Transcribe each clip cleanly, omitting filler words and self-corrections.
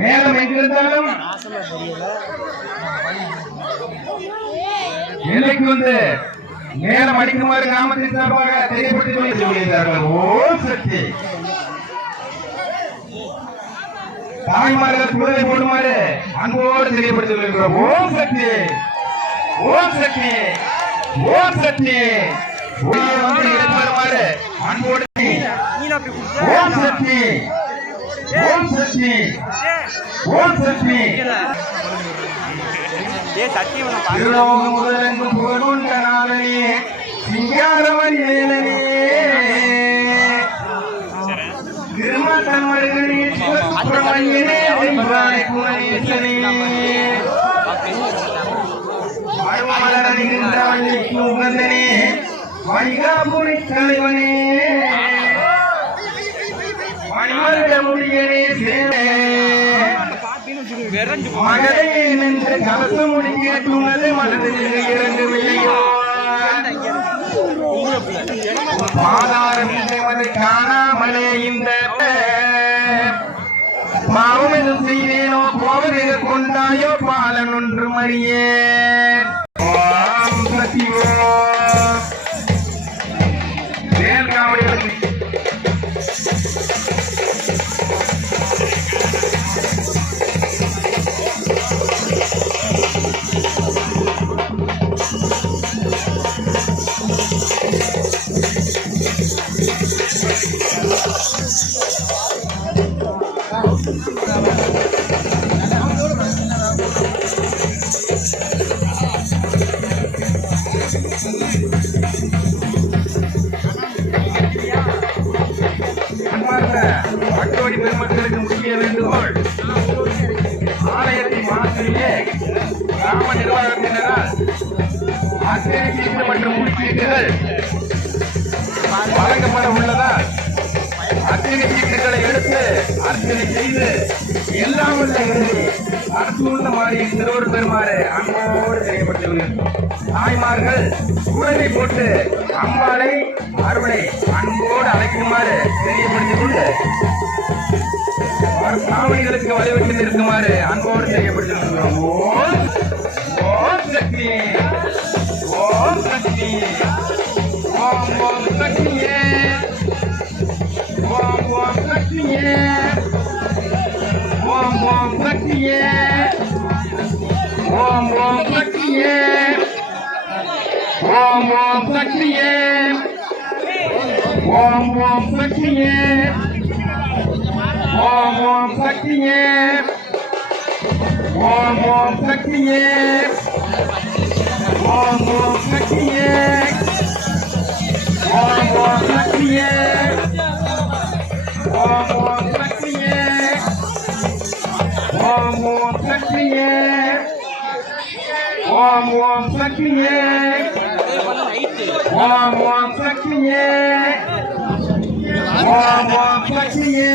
மேலும் எங்கிருந்தாலும் எல்லைக்கு வந்து மேலம் அடிக்குமாறு கிராமத்தின் சார்பாக தெரியப்படுத்தி சொல்லியிருந்தார்கள். ஓம் சக்தி. தாய்மார்கள் குழந்தை போடுமாறு அன்போடு தெரியப்படுத்தி சொல்லியிருக்கிறோம். ஓம் சக்தி, ஓம் சக்தி, ஓம் சக்தி. வந்து இடம்பெறுமாறு அன்போடு ஓம் சக்தி, ஓம் சக்தி, ஓம் சக்தி. திருலோகம் முதலெங்கும் புகழ்கொண்ட நாளனே சிங்காரவன் ஏனனே திருமத்தன் மருகனே சிவசுப்பிரமணியனே குமரேசனே வாழ்வமலர்கின்றவனுக்கு உகந்தனே வைகாபுரி தலைவனே மணிமல்ல முடியனே சேவே மகதை நின்று கலச முடி கேட்டுள்ளது மனதில் இறங்கவில்லையோ ஆதாரம் செய்வது காணாமலே இந்த பாவம் எதுவும் செய்தேனோ போவது கொண்டாயோ பாலன் ஒன்று மறியே பக்தோடி பெருமக்களுக்கு முக்கிய வேண்டுகோள். ஆலயத்தின் வாசலிலே கிராம நிர்வாகத்தினரால் அத்தனை சீட்டு மற்றும் முடிச்சீட்டுகள் வழங்கப்பட உள்ளதால் அத்தனை சீட்டுகளை எடுத்து அர்ச்சனை செய்து எல்லாம் அரசுள்ள மாறியின் திருவருள் பெறுமாறு அன்போடு தெரியப்பட்டுள்ளது. தாய்மார்கள் குழந்தை போட்டு அம்பாளை அறுவடை அன்போடு அழைக்குமாறு தெரியப்படுத்திக் கொண்டு சாவணிகளுக்கு வழிவிட்டு இருக்குமாறு அன்போடு தெரியப்படுத்திருக்கிறோம். ஓம் சக்தி, ஓம் சக்தி, ஓம் ஓம் சக்தியே, ஓம் ஓம் சக்தியே, ஓம் ஓம் சக்தியே, ஓம் ஓம் சக்தியே, ஓம் ஓம் சக்தியே, ஓம் ஓம் சக்தியே, ஓம் ஓம் சக்தியே, ஓம் ஓம் சக்தியே, ஓம் ஓம் சக்தியே, ஓம் ஓம் சக்தியே, ஓம் ஓம் சக்தியே, ஓம் ஓம் சக்தியே, ஓம் ஓம் சக்தியே, ஓம் ஓம் சக்தியே, ஓம் ஓம் சக்தியே,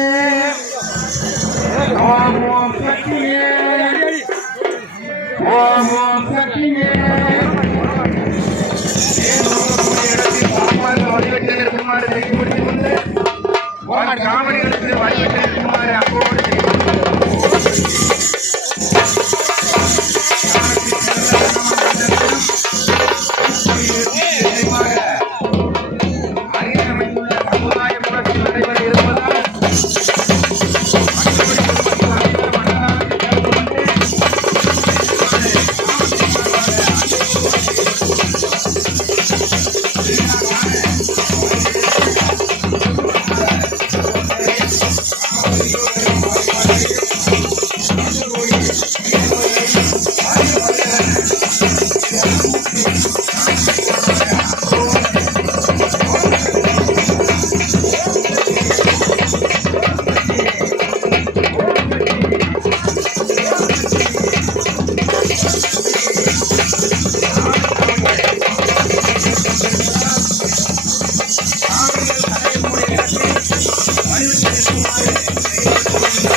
ஓம் ஓம் சக்தியே, ஓம் ஓம் சக்தியே. வழிவிட்டு இருக்குமாறு தெரியப்படுத்திக் கொண்டு காவடிகளுக்கு வழிவிட்டு இருக்குமாறு அப்போது Thank you.